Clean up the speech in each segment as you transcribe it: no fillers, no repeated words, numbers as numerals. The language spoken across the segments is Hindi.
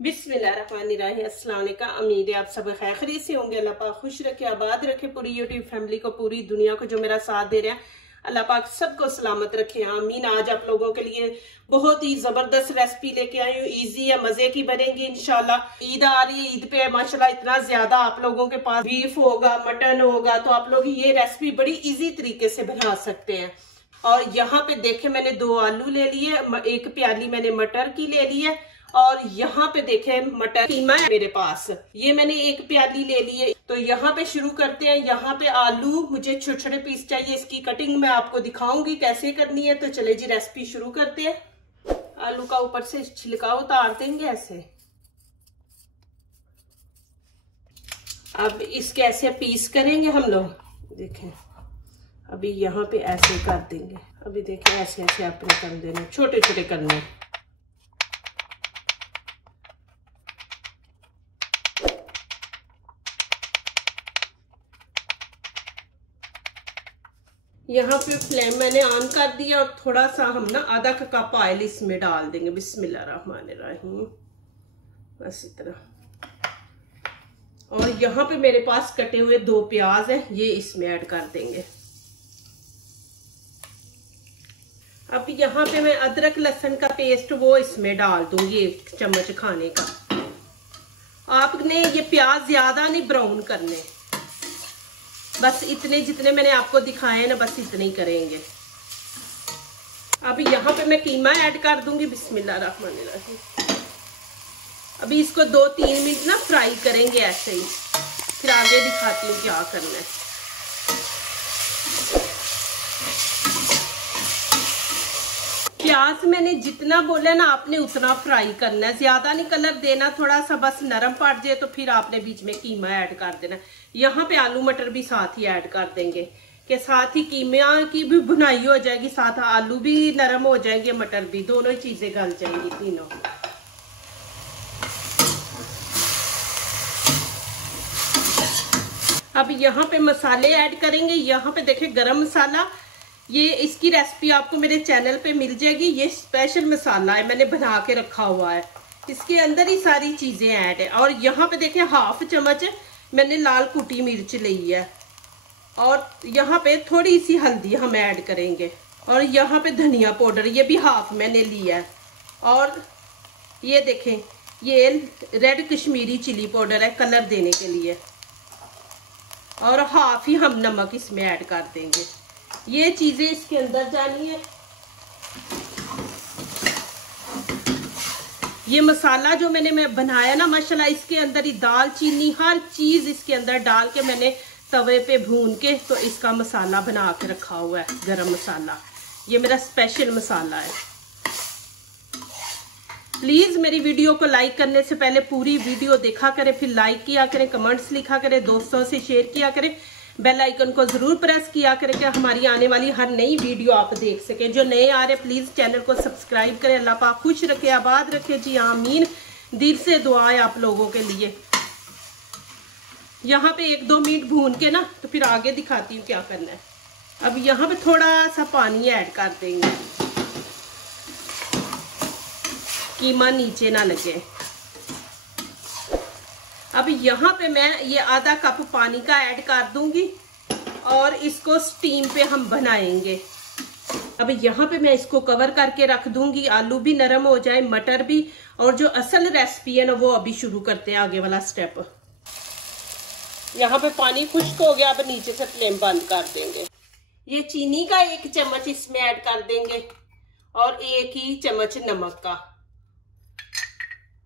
बिस्मिल्लाहिर्रहमानिर्रहीम। अस्सलाम वालेकुम। उम्मीद है आप सब खैर खैरियत से होंगे। अल्लाह पाक खुश रखे, आबाद रखे पूरी यूट्यूब फैमिली को, पूरी दुनिया को जो मेरा साथ दे रहे हैं। अल्लाह पाक सबको सलामत रखे, आमीन। आज आप लोगों के लिए बहुत ही जबरदस्त रेसिपी लेके आई हूँ। इजी है, मजे की बनेगी इंशाल्लाह। ईद आ रही है, ईद पे माशाल्लाह इतना ज्यादा आप लोगों के पास बीफ होगा, मटन होगा, तो आप लोग ये रेसिपी बड़ी इजी तरीके से बना सकते हैं। और यहाँ पे देखे मैंने 2 आलू ले लिए, 1 प्याली मैंने मटर की ले ली है, और यहाँ पे देखे मटर कीमा है मेरे पास, ये मैंने 1 प्याली ले ली है। तो यहाँ पे शुरू करते हैं। यहाँ पे आलू मुझे छोटे छोटे पीस चाहिए, इसकी कटिंग मैं आपको दिखाऊंगी कैसे करनी है। तो चले जी रेसिपी शुरू करते हैं। आलू का ऊपर से छिलका उतार देंगे ऐसे। अब इसके ऐसे पीस करेंगे हम लोग, देखें अभी यहाँ पे ऐसे कर देंगे। अभी देखें ऐसे ऐसे अपने कर देना, छोटे छोटे करने। यहाँ पे फ्लेम मैंने ऑन कर दिया और थोड़ा सा हम ना आधा कप ऑयल इसमें डाल देंगे। बिस्मिल्लाहिर्रहमानिर्रहीम, बस इतना। और यहाँ पे मेरे पास कटे हुए 2 प्याज है, ये इसमें ऐड कर देंगे। अब यहाँ पे मैं अदरक लहसुन का पेस्ट वो इसमें डाल दूंगी 1 चम्मच खाने का। आपने ये प्याज ज्यादा नहीं ब्राउन करने, बस इतने जितने मैंने आपको दिखाए ना, बस इतने ही करेंगे। अब यहाँ पे मैं कीमा ऐड कर दूंगी। बिस्मिल्लाहिर्रहमानिर्रहीम। अभी इसको 2-3 मिनट ना फ्राई करेंगे ऐसे ही, फिर आगे दिखाती हूँ क्या करना है। प्याज मैंने जितना बोला ना आपने उतना फ्राई करना है, ज्यादा नहीं कलर देना, थोड़ा सा बस नरम पड़ जाए तो फिर आपने बीच में कीमा ऐड कर देना। यहाँ पे आलू मटर भी साथ ही ऐड कर देंगे, कि साथ ही कीमा की भी भुनाई हो जाएगी, साथ आलू भी नरम हो जाएंगे, मटर भी, दोनों ही चीजें गल जाएंगी तीनों। अब यहाँ पे मसाले ऐड करेंगे। यहाँ पे देखिए गरम मसाला, ये इसकी रेसिपी आपको मेरे चैनल पे मिल जाएगी। ये स्पेशल मसाला है, मैंने बना के रखा हुआ है, इसके अंदर ही सारी चीजें ऐड है। और यहाँ पे देखिए 1/2 चम्मच मैंने लाल कुटी मिर्च ली है, और यहाँ पे थोड़ी सी हल्दी हम ऐड करेंगे, और यहाँ पे धनिया पाउडर ये भी 1/2 मैंने लिया है। और ये देखें ये रेड कश्मीरी चिली पाउडर है कलर देने के लिए, और 1/2 ही हम नमक इसमें ऐड कर देंगे। ये चीजें इसके अंदर जानी है। ये मसाला जो मैं बनाया ना माशाल्लाह, इसके अंदर ही दालचीनी हर चीज इसके अंदर डाल के मैंने तवे पे भून के तो इसका मसाला बना के रखा हुआ है, गरम मसाला। ये मेरा स्पेशल मसाला है। प्लीज मेरी वीडियो को लाइक करने से पहले पूरी वीडियो देखा करें, फिर लाइक किया करें, कमेंट्स लिखा करें, दोस्तों से शेयर किया करें, बेल आइकन को जरूर प्रेस किया करें कि हमारी आने वाली हर नई वीडियो आप देख सकें। जो नए आ रहे प्लीज चैनल को सब्सक्राइब करें। अल्लाह पाक खुश रखे, आबाद रखे जी, आमीन। दिल से दुआ है आप लोगों के लिए। यहाँ पे 1-2 मिनट भून के ना तो फिर आगे दिखाती हूँ क्या करना है। अब यहाँ पे थोड़ा सा पानी ऐड कर देंगे, कीमा नीचे ना लगे। अब यहाँ पे मैं ये आधा कप पानी का ऐड कर दूंगी, और इसको स्टीम पे हम बनाएंगे। अब यहाँ पे मैं इसको कवर करके रख दूंगी, आलू भी नरम हो जाए, मटर भी। और जो असल रेसिपी है ना वो अभी शुरू करते हैं, आगे वाला स्टेप। यहाँ पे पानी खुश्क हो गया, अब नीचे से फ्लेम बंद कर देंगे। ये चीनी का 1 चम्मच इसमें ऐड कर देंगे, और 1 ही चम्मच नमक का,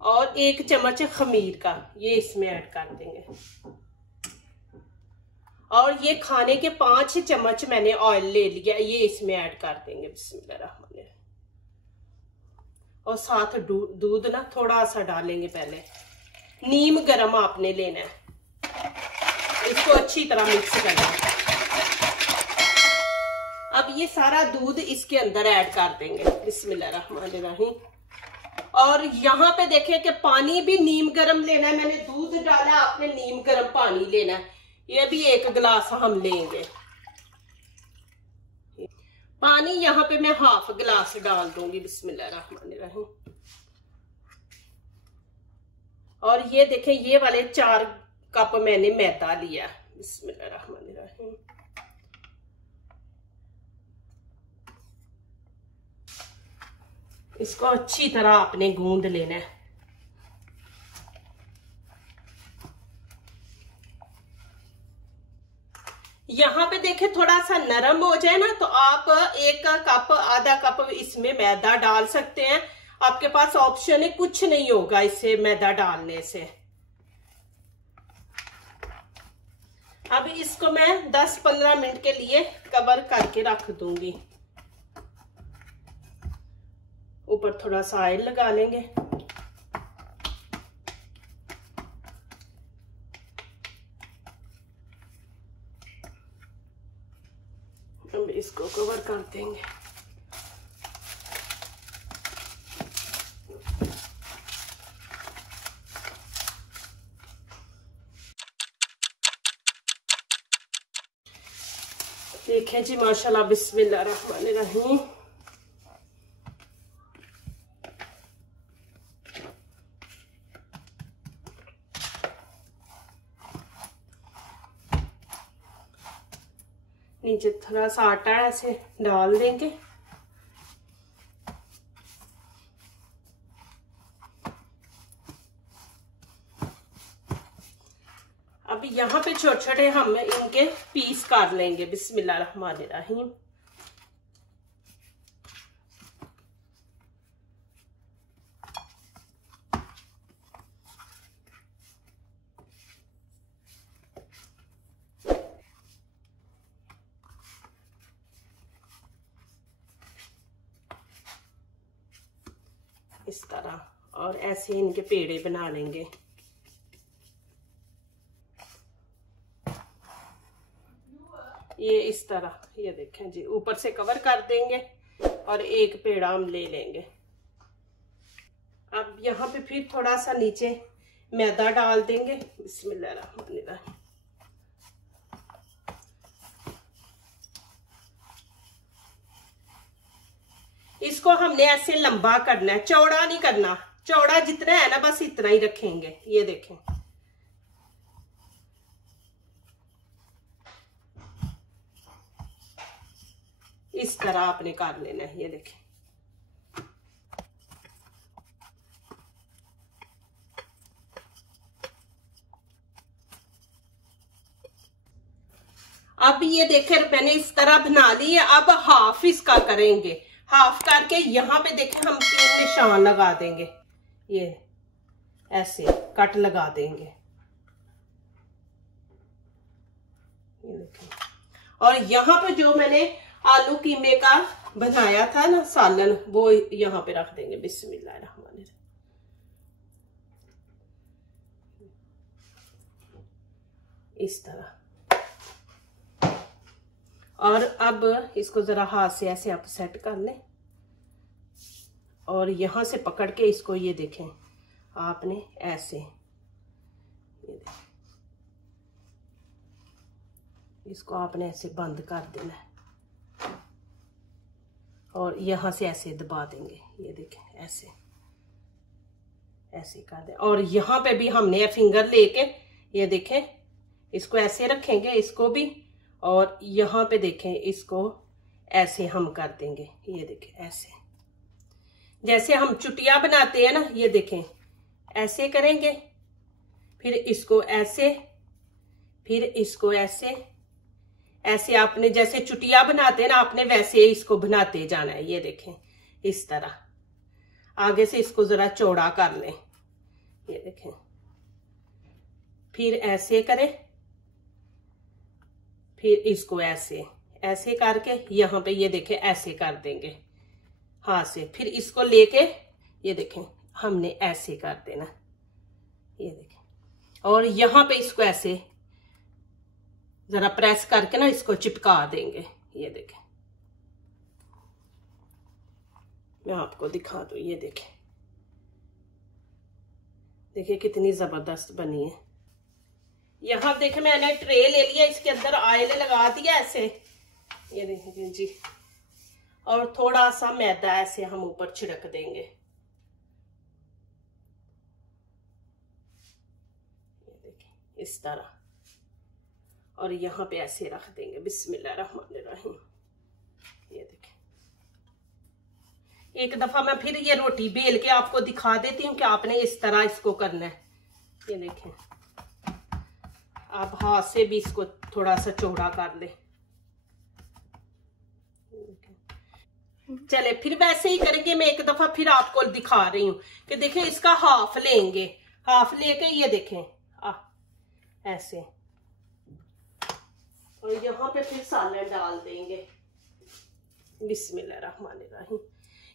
और 1 चम्मच खमीर का, ये इसमें ऐड कर देंगे। और ये खाने के 5 चम्मच मैंने ऑयल ले लिया, ये इसमें ऐड कर देंगे। बिस्मिल्लाहिर्रहमानिर्रहीम। और साथ दूध ना थोड़ा सा डालेंगे पहले। नीम गरम आपने लेना है, इसको अच्छी तरह मिक्स करना है। अब ये सारा दूध इसके अंदर ऐड कर देंगे। बिस्मिल्लाहिर्रहमानिर्रहीम। और यहाँ पे देखें कि पानी भी नीम गरम लेना है, मैंने दूध डाला, आपने नीम गरम पानी लेना है। ये भी 1 गिलास हम लेंगे। पानी यहाँ पे मैं 1/2 गिलास डाल दूंगी। बिस्मिल्लाहिर्रहमानिर्रहीम। और ये देखें, ये वाले 4 कप मैंने मैदा लिया। बिस्मिल्लाहिर्रहमानिर्रहीम। इसको अच्छी तरह आपने गूंद लेना है। यहाँ पे देखें थोड़ा सा नरम हो जाए ना, तो आप 1 कप आधा कप इसमें मैदा डाल सकते हैं। आपके पास ऑप्शन है, कुछ नहीं होगा इससे मैदा डालने से। अब इसको मैं 10-15 मिनट के लिए कवर करके रख दूंगी। ऊपर थोड़ा सा ऑयल लगा लेंगे। अब इसको कवर कर देंगे। देखें जी, माशाल्लाह, बिस्मिल्लाहिर्रहमानिर्रहीम। नीचे थोड़ा सा आटा ऐसे डाल देंगे। अब यहाँ पे छोटे छोटे हम इनके पीस काट लेंगे। बिस्मिल्लाहिर्रहमानिर्रहीम। इस तरह, और ऐसे इनके पेड़े बना लेंगे। ये इस तरह, ये देखें जी, ऊपर से कवर कर देंगे और एक पेड़ा हम ले लेंगे। अब यहाँ पे फिर थोड़ा सा नीचे मैदा डाल देंगे। बिस्मिल्लाहिर्रहमानिर्रहीम। इसको हमने ऐसे लंबा करना है, चौड़ा नहीं करना। चौड़ा जितना है ना, बस इतना ही रखेंगे। ये देखें, इस तरह आपने कर लेना है। ये देखें, अब ये देखें मैंने इस तरह बना ली है। अब हाफ इसका करेंगे। हाफ करके यहाँ पे देखें हम 3 निशान लगा देंगे। ये ऐसे कट लगा देंगे। ये देखें, और यहाँ पे जो मैंने आलू कीमे का बनाया था ना सालन, वो यहाँ पे रख देंगे। बिस्मिल्लाहिर्रहमानिर्रहीम। इस तरह। और अब इसको जरा हाथ से ऐसे आप सेट कर लें, और यहां से पकड़ के इसको, ये देखें आपने ऐसे, ये देखें, इसको आपने ऐसे बंद कर देना है और यहां से ऐसे दबा देंगे। ये देखें, ऐसे ऐसे कर दें। और यहाँ पे भी हमने फिंगर लेके, ये देखें, इसको ऐसे रखेंगे, इसको भी, और यहाँ पे देखें इसको ऐसे हम कर देंगे। ये देखें, ऐसे जैसे हम चुटिया बनाते हैं ना, ये देखें ऐसे करेंगे, फिर इसको ऐसे, फिर इसको ऐसे, ऐसे आपने जैसे चुटिया बनाते हैं ना, आपने वैसे इसको बनाते जाना है। ये देखें इस तरह। आगे से इसको जरा चौड़ा कर लें। ये देखें, फिर ऐसे करें, फिर इसको ऐसे ऐसे करके यहाँ पे, ये देखें, ऐसे कर देंगे हाथ से। फिर इसको लेके, ये देखें, हमने ऐसे कर देना। ये देखें, और यहाँ पे इसको ऐसे जरा प्रेस करके ना इसको चिपका देंगे। ये देखें, मैं आपको दिखा दूं। ये देखें, देखिए कितनी जबरदस्त बनी है। यहाँ देखें मैंने ट्रे ले लिया, इसके अंदर ऑयल लगा दिया ऐसे। ये देखिए जी, और थोड़ा सा मैदा ऐसे हम ऊपर छिड़क देंगे। इस तरह, और यहाँ पे ऐसे रख देंगे। बिस्मिल्लाहिर्रहमानिर्रहीम। ये देखें, एक दफा मैं फिर ये रोटी बेल के आपको दिखा देती हूँ कि आपने इस तरह इसको करना है। ये देखें, आप हाथ से भी इसको थोड़ा सा चौड़ा कर ले। चले फिर वैसे ही करेंगे। मैं एक दफा फिर आपको दिखा रही हूँ कि देखें, इसका हाफ लेंगे, हाफ लेके ये देखें ऐसे, और यहाँ पे फिर सालन डाल देंगे। बिस्मिल्लाहिर्रहमानिर्रहीम।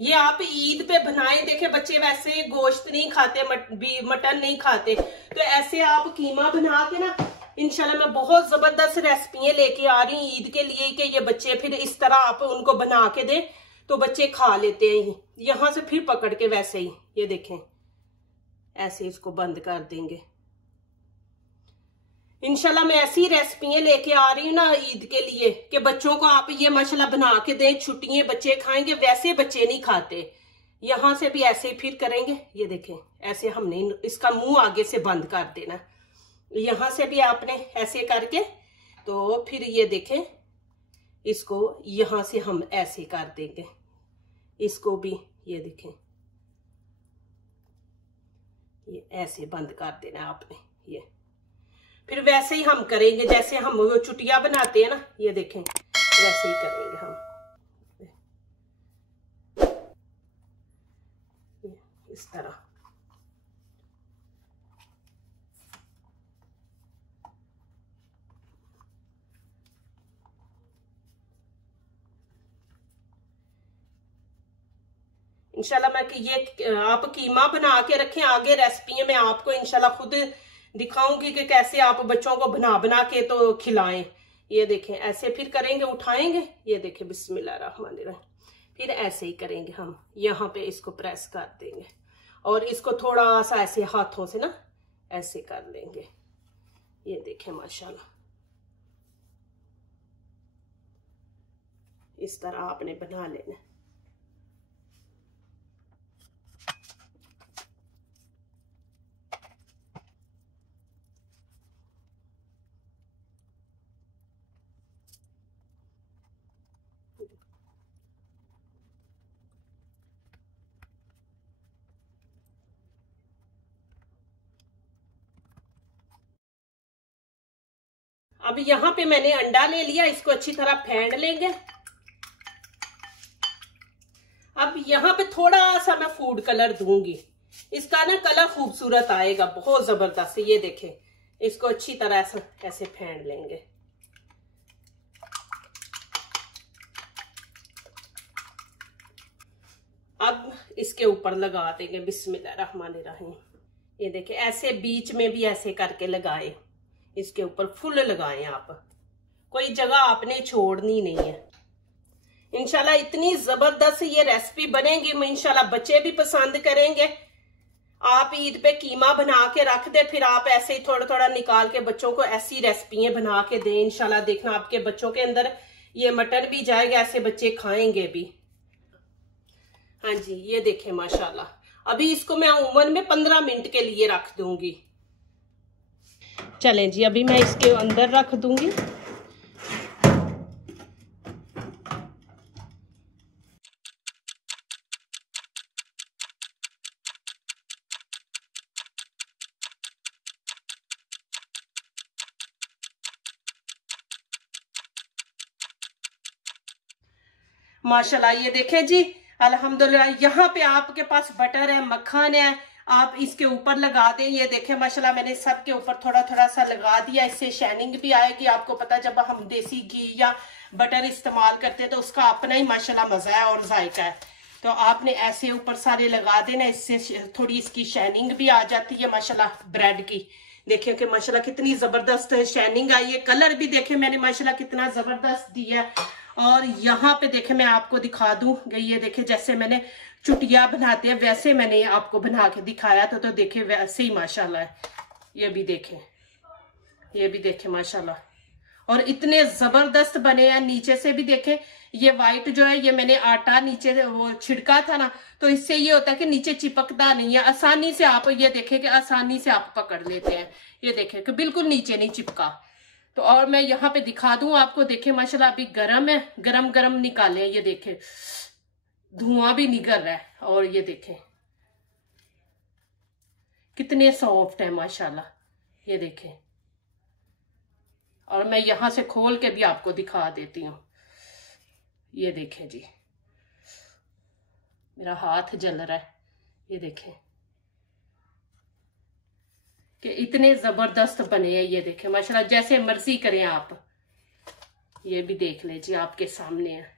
ये आप ईद पे बनाए। देखे बच्चे वैसे गोश्त नहीं खाते, मटन नहीं खाते, तो ऐसे आप कीमा बना के ना, इंशाल्लाह मैं बहुत जबरदस्त रेसिपियां लेके आ रही हूँ ईद के लिए कि ये बच्चे फिर इस तरह आप उनको बना के दे तो बच्चे खा लेते हैं। यहां से फिर पकड़ के वैसे ही ये देखें ऐसे इसको बंद कर देंगे। इंशाल्लाह मैं ऐसी रेसिपियां लेके आ रही हूँ ना ईद के लिए कि बच्चों को आप ये माशाल्लाह बना के दें। छुट्टियां बच्चे खाएंगे, वैसे बच्चे नहीं खाते। यहां से भी ऐसे ही फिर करेंगे। ये देखें ऐसे हमने इसका मुंह आगे से बंद कर देना। यहां से भी आपने ऐसे करके, तो फिर ये देखें इसको यहां से हम ऐसे कर देंगे। इसको भी ये देखें, ये ऐसे बंद कर देना आपने। ये फिर वैसे ही हम करेंगे जैसे हम वो चुटिया बनाते हैं ना। ये देखें वैसे ही करेंगे हम, इस तरह। इंशाल्लाह मैं कि ये आप कीमा बना के रखें। आगे रेसिपी में आपको इंशाल्लाह खुद दिखाऊंगी कि कैसे आप बच्चों को बना के तो खिलाएं। ये देखें ऐसे फिर करेंगे, उठाएंगे। ये देखें बिस्मिल्लाहिर्रहमानिर्रहीम। फिर ऐसे ही करेंगे हम, यहाँ पे इसको प्रेस कर देंगे और इसको थोड़ा सा ऐसे हाथों से ना ऐसे कर लेंगे। ये देखें माशाल्लाह इस तरह आपने बना लेना। अब यहाँ पे मैंने अंडा ले लिया, इसको अच्छी तरह फेंट लेंगे। अब यहाँ पे थोड़ा सा मैं फूड कलर दूंगी, इसका ना कलर खूबसूरत आएगा, बहुत जबरदस्त। ये देखें इसको अच्छी तरह से ऐसे फेंट लेंगे। अब इसके ऊपर लगा देंगे बिस्मिल्लाहिर्रहमानिर्रहीम। ये देखें ऐसे बीच में भी ऐसे करके लगाए, इसके ऊपर फुल लगाएं आप, कोई जगह आपने छोड़नी नहीं है। इंशाल्लाह इतनी जबरदस्त ये रेसिपी बनेगी, इंशाल्लाह बच्चे भी पसंद करेंगे। आप ईद पे कीमा बना के रख दे, फिर आप ऐसे ही थोड़ा थोड़ा निकाल के बच्चों को ऐसी रेसिपियां बना के दें। इंशाल्लाह देखना आपके बच्चों के अंदर ये मटर भी जाएगा, ऐसे बच्चे खाएंगे भी। हाँ जी ये देखें माशाल्लाह। अभी इसको मैं ओवन में 15 मिनट के लिए रख दूंगी। चलें जी अभी मैं इसके अंदर रख दूंगी। माशाल्लाह ये देखें जी अल्हम्दुलिल्लाह। यहाँ पे आपके पास बटर है, मक्खन है, आप इसके ऊपर लगा दें। ये देखें माशाल्लाह मैंने सब के ऊपर थोड़ा थोड़ा सा लगा दिया, इससे शाइनिंग भी आएगी। आपको पता जब हम देसी घी या बटर इस्तेमाल करते हैं तो उसका अपना ही माशाल्लाह मजा है और जायका है। तो आपने ऐसे ऊपर सारे लगा देना, इससे थोड़ी इसकी शाइनिंग भी आ जाती है माशाल्लाह ब्रेड की। देखिए कि माशाल्लाह कितनी जबरदस्त शाइनिंग आई है, कलर भी देखे मैंने माशाल्लाह कितना जबरदस्त दिया है। और यहाँ पे देखे मैं आपको दिखा दूं, ये देखे जैसे मैंने चुटिया बनाते हैं वैसे मैंने आपको बना के दिखाया था। तो देखे वैसे ही माशाल्लाह ये भी देखे, ये भी देखे माशाल्लाह। और इतने जबरदस्त बने हैं। नीचे से भी देखें, ये वाइट जो है, ये मैंने आटा नीचे वो छिड़का था ना, तो इससे ये होता है कि नीचे चिपकता नहीं है, आसानी से आप ये देखें कि आसानी से आप पकड़ लेते हैं। ये देखें कि बिल्कुल नीचे नहीं चिपका। तो और मैं यहाँ पे दिखा दूं आपको, देखें माशाल्लाह अभी गरम है, गरम गरम निकाले, ये देखें धुआं भी निकल रहा है। और ये देखें कितने सॉफ्ट है माशाल्लाह, ये देखें। और मैं यहां से खोल के भी आपको दिखा देती हूँ। ये देखें जी, मेरा हाथ जल रहा है। ये देखें कि इतने जबरदस्त बने हैं। ये देखें माशाल्लाह, जैसे मर्जी करें आप। ये भी देख लीजिए, आपके सामने है।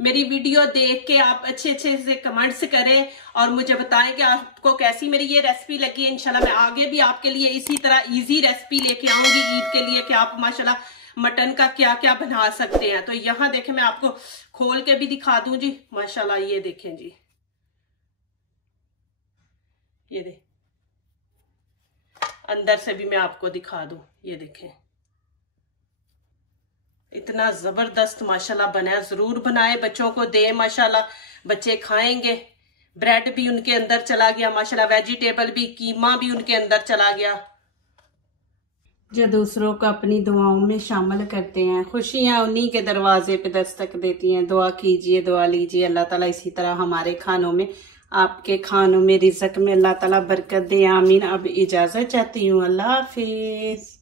मेरी वीडियो देख के आप अच्छे अच्छे से कमेंट्स करें और मुझे बताएं कि आपको कैसी मेरी ये रेसिपी लगी है। इंशाल्लाह मैं आगे भी आपके लिए इसी तरह इजी रेसिपी लेके आऊंगी ईद के लिए, कि आप माशाल्लाह मटन का क्या क्या बना सकते हैं। तो यहाँ देखें, मैं आपको खोल के भी दिखा दूं जी माशाल्लाह। ये देखें जी, ये देख, अंदर से भी मैं आपको दिखा दूं। ये देखें इतना जबरदस्त माशाल्लाह बना है। जरूर बनाए, बच्चों को दे माशाल्लाह, बच्चे खाएंगे। ब्रेड भी उनके अंदर चला गया माशाल्लाह, वेजिटेबल भी, कीमा भी उनके अंदर चला गया। जो दूसरों को अपनी दुआओं में शामिल करते हैं, खुशियां उन्हीं के दरवाजे पे दस्तक देती हैं। दुआ कीजिए, दुआ लीजिए, अल्लाह ताला इसी तरह हमारे खानों में, आपके खानों में, रिज़्क में अल्लाह ताला बरकत दे। आमीन। अब इजाजत चाहती हूँ, अल्लाह हाफिज।